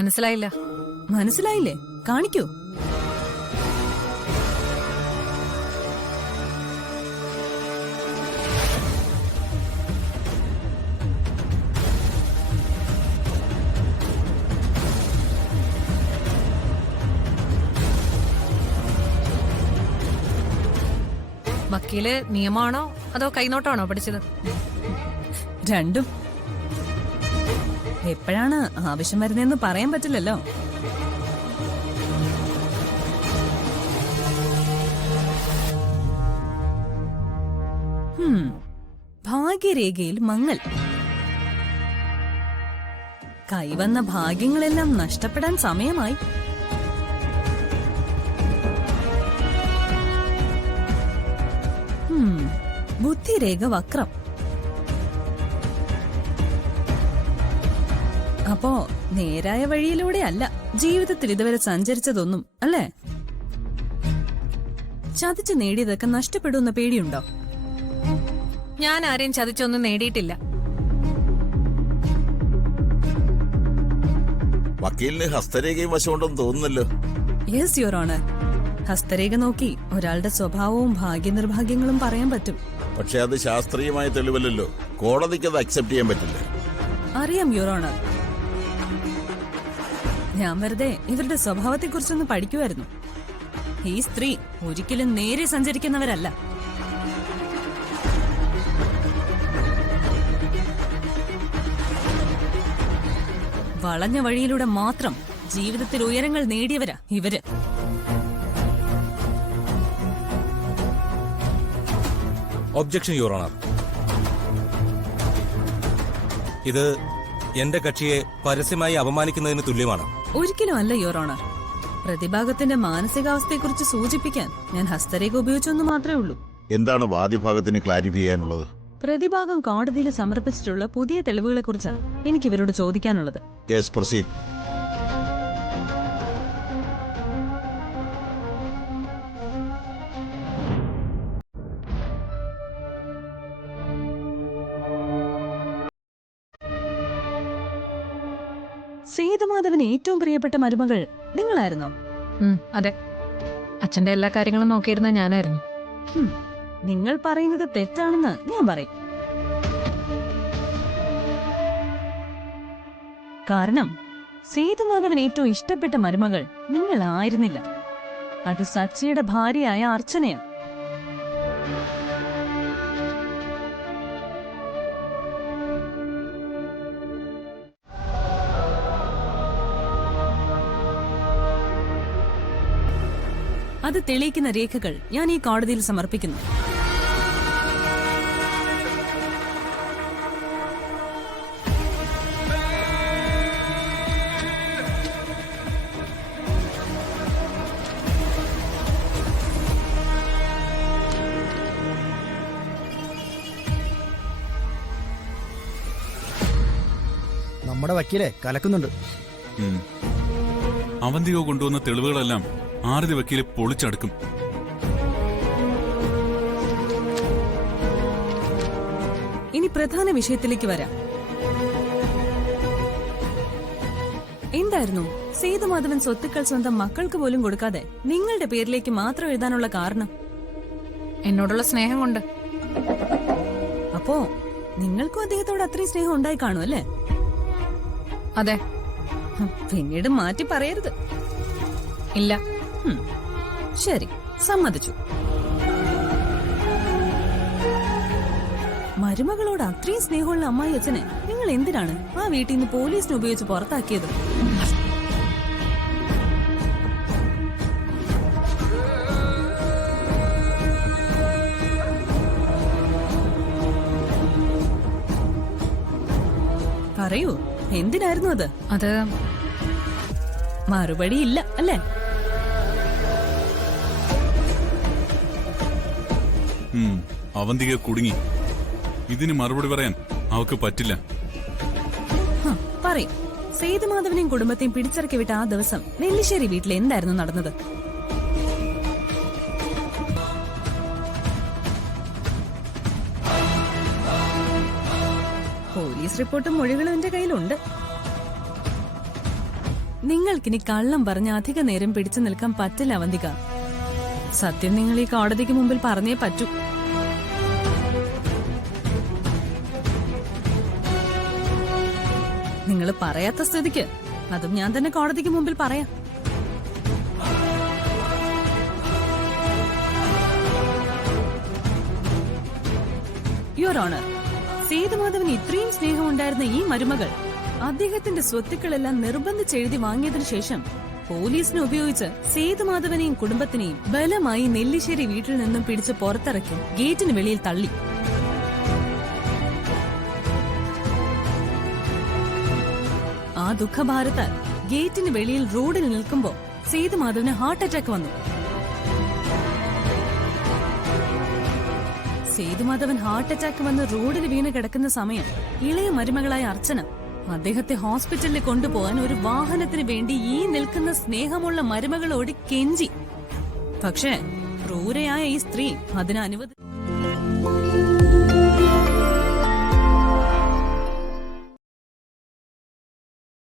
മനസ്സിലായില്ല. മനസ്സിലായില്ലേ? കാണിക്കൂ. വക്കീല് നിയമമാണോ അതോ കൈനോട്ടമാണോ പഠിച്ചത്? രണ്ടും. എപ്പോഴാണ് ആവശ്യം വരുന്നതെന്ന് പറയാൻ പറ്റില്ലല്ലോ. ഭാഗ്യരേഖയിൽ മങ്ങൽ. കൈവന്ന ഭാഗ്യങ്ങളെല്ലാം നഷ്ടപ്പെടാൻ സമയമായി. ബുദ്ധിരേഖ വക്രം. അപ്പോ നേരായ വഴിയിലൂടെ അല്ല ജീവിതത്തിൽ ഇതുവരെ സഞ്ചരിച്ചതൊന്നും, അല്ലേ? ചതിച്ചു നേടിയതൊക്കെ നഷ്ടപ്പെടുന്ന പേടിയുണ്ടോ? ഞാൻ ആരെയും ചതിച്ചൊന്നും നേടിയിട്ടില്ല. വക്കീലിന് ഹസ്തരേഖയും വശമുണ്ടെന്ന് തോന്നുന്നല്ലോ. Yes your honour. ഹസ്തരേഖ നോക്കി ഒരാളുടെ സ്വഭാവവും ഭാഗ്യനിർഭാഗ്യങ്ങളും പറയാൻ പറ്റും. പക്ഷെ അത് ശാസ്ത്രീയമായ തെളിവല്ലല്ലോ. കോടതിക്ക് അത് അക്സെപ്റ്റ് ചെയ്യാൻ പറ്റില്ല. അറിയാം യുവർ ഓണർ. ഞാൻ വെറുതെ ഇവരുടെ സ്വഭാവത്തെക്കുറിച്ചൊന്ന് പഠിക്കുമായിരുന്നു. ഈ സ്ത്രീ ഒരിക്കലും നേരെ സഞ്ചരിക്കുന്നവരല്ല. വളഞ്ഞ വഴിയിലൂടെ മാത്രം ജീവിതത്തിൽ ഉയരങ്ങൾ നേടിയവരാ ഇവര്. Objection your honour. ഇത് എന്റെ കക്ഷിയെ പരസ്യമായി അപമാനിക്കുന്നതിന് തുല്യമാണ്. ഒരിക്കലും അല്ല യുവർ ഓണർ. പ്രതിഭാഗത്തിന്റെ മാനസികാവസ്ഥയെക്കുറിച്ച് സൂചിപ്പിക്കാൻ ഞാൻ ഹസ്തരേഖ ഉപയോഗിച്ചെന്ന് മാത്രമേ ഉള്ളൂ. എന്താണ് വാദിഭാഗത്തിന് ക്ലാരിഫൈ ചെയ്യാനുള്ളത്? പ്രതിഭാഗം കോടതിയിൽ സമർപ്പിച്ചിട്ടുള്ള പുതിയ തെളിവുകളെ കുറിച്ചാണ് എനിക്ക് ഇവരോട് ചോദിക്കാനുള്ളത്. Yes, proceed. സേതുമാധവന് ഏറ്റവും പ്രിയപ്പെട്ട മരുമകൾ നിങ്ങളായിരുന്നോ? അതെ, അച്ഛന്റെ എല്ലാ കാര്യങ്ങളും നോക്കിയിരുന്ന ഞാനായിരുന്നു. നിങ്ങൾ പറയുന്നത് തെറ്റാണെന്ന് ഞാൻ പറയും. കാരണം സേതുമാധവൻ ഏറ്റവും ഇഷ്ടപ്പെട്ട മരുമകൾ നിങ്ങളായിരുന്നില്ല. അത് സച്ചിയുടെ ഭാര്യയായ അർച്ചനയാണ്. അത് തെളിയിക്കുന്ന രേഖകൾ ഞാൻ ഈ കോടതിയിൽ സമർപ്പിക്കുന്നു. നമ്മുടെ വക്കീലെ കലക്കുന്നുണ്ട്. അവന്തിക കൊണ്ടുവന്ന തെളിവുകളെല്ലാം ആരതി വക്കീല് പൊളിച്ചടക്കും. ഇനി പ്രധാന വിഷയത്തിലേക്ക് വരാം. എന്തായിരുന്നു സേതുമാധവൻ സ്വത്തുക്കൾ സ്വന്തം മക്കൾക്ക് പോലും കൊടുക്കാതെ നിങ്ങളുടെ പേരിലേക്ക് മാത്രം എഴുതാനുള്ള കാരണം? എന്നോടുള്ള സ്നേഹം കൊണ്ട്. അപ്പോ നിങ്ങൾക്കും അദ്ദേഹത്തോട് അത്രയും സ്നേഹം ഉണ്ടായി കാണും, അല്ലേ? അതെ. പിന്നീട് മാറ്റി പറയരുത്. ഇല്ല. ശരി, സമ്മതിച്ചു. മരുമകളോട് അത്രയും സ്നേഹമുള്ള അമ്മായി അച്ഛനെ നിങ്ങൾ എന്തിനാണ് ആ വീട്ടിൽ നിന്ന് പോലീസിനെ ഉപയോഗിച്ച് പുറത്താക്കിയത്? പറയൂ, എന്തിനായിരുന്നു അത്? അത് മറുപടി ഇല്ല, അല്ലേ? അവന്തിക കുടുങ്ങി. ഇതിന് മറുപടി പറയാൻ അവക്ക് പറ്റില്ല. പറയും. സേതുമാധവനെയും കുടുംബത്തെയും പിടിച്ചിറക്കി വിട്ട ആ ദിവസം നെല്ലിശ്ശേരി വീട്ടിൽ എന്തായിരുന്നു നടന്നത്? പോലീസ് റിപ്പോർട്ടും മൊഴികളും എന്റെ കയ്യിലുണ്ട്. നിങ്ങൾക്കിനി കള്ളം പറഞ്ഞ് അധിക നേരം പിടിച്ചു നിൽക്കാൻ പറ്റില്ല അവന്തിക. സത്യം നിങ്ങൾ ഈ കോടതിക്ക് മുമ്പിൽ പറഞ്ഞേ പറ്റൂ. നിങ്ങൾ പറയാത്ത സ്ഥിതിക്ക് അതും ഞാൻ തന്നെ കോടതിക്ക് മുമ്പിൽ പറയാം. യുവർ ഓണർ, സേതുമാധവന് ഇത്രയും സ്നേഹമുണ്ടായിരുന്ന ഈ മരുമകൾ അദ്ദേഹത്തിന്റെ സ്വത്തുക്കളെല്ലാം നിർബന്ധിച്ചെഴുതി വാങ്ങിയതിനു ശേഷം പോലീസിനെ ഉപയോഗിച്ച് സേതുമാധവനെയും കുടുംബത്തിനെയും ബലമായി നെല്ലിശ്ശേരി വീട്ടിൽ നിന്നും പിടിച്ച് പുറത്തിറക്കി ഗേറ്റിന് വെളിയിൽ തള്ളി. ആ ദുഃഖഭാരത്താൽ ഗേറ്റിന് വെളിയിൽ റോഡിൽ നിൽക്കുമ്പോ സേതുമാധവന് ഹാർട്ട് അറ്റാക്ക് വന്നു. സേതുമാധവൻ ഹാർട്ട് അറ്റാക്ക് വന്ന് റോഡിൽ വീണ് കിടക്കുന്ന സമയം ഇളയ മരുമകളായ അർച്ചന അദ്ദേഹത്തെ ഹോസ്പിറ്റലിൽ കൊണ്ടുപോകാൻ ഒരു വാഹനത്തിന് വേണ്ടി ഈ നിൽക്കുന്ന സ്നേഹമുള്ള മരുമകളോട് കെഞ്ചി. പക്ഷേ ക്രൂരയായ ഈ സ്ത്രീ അതിന് അനുവദിച്ചു.